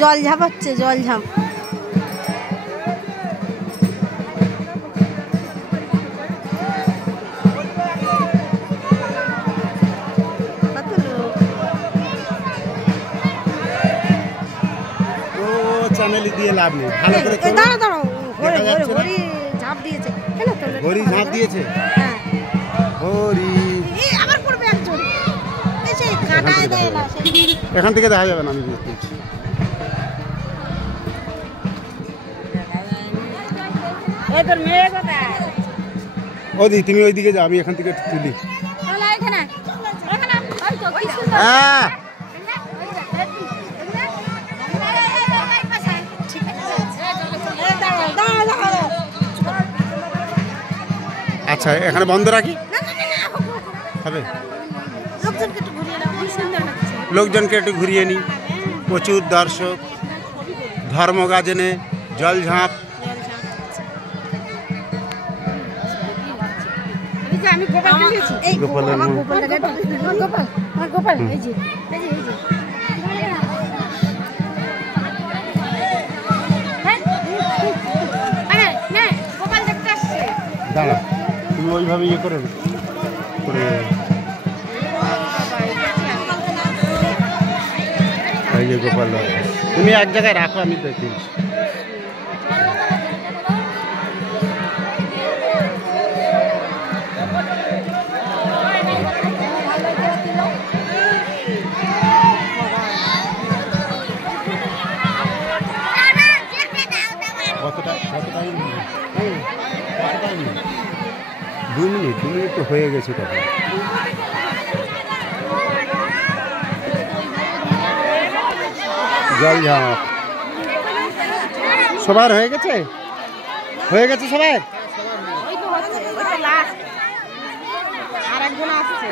জল ঝাঁপ হচ্ছে, জল ঝাঁপ। চ্যানেলে দিয়ে লাভ নেই, ভালো করে দাঁড়াও দাঁড়াও, হরি ঝাঁপ দিয়েছে। হরি ঝাঁপ দিয়েছে। হ্যাঁ হরি আবার পড়বে একজন, এসে কাটায় দেয় না। এখান থেকে দেখা যাবে না, আমি বুঝতে পারছি। এই তোর মেয়ে কোথায়? ওদি তুমি ওইদিকে যাও, আমি এখান থেকে তুলি। এখানে এখানে ওই তো কি সুন্দর। হ্যাঁ আচ্ছা, এখানে বন্ধ রাখি হবে। লোকজনকে একটু ঘুরিয়ে নিই। প্রচুর দর্শক, ধর্মগাজনে জল ঝাঁপ। দাঁড়া, তুমি ওইভাবে ইয়ে করে এই যে গোপাল, তুমি এক জায়গায় রাখো, আমি দেখি। কতটা 2 মিনিট তো হয়ে গেছে তখন। জল ঝাঁপ সবার হয়ে গেছে সবার। আর একজন আসছে।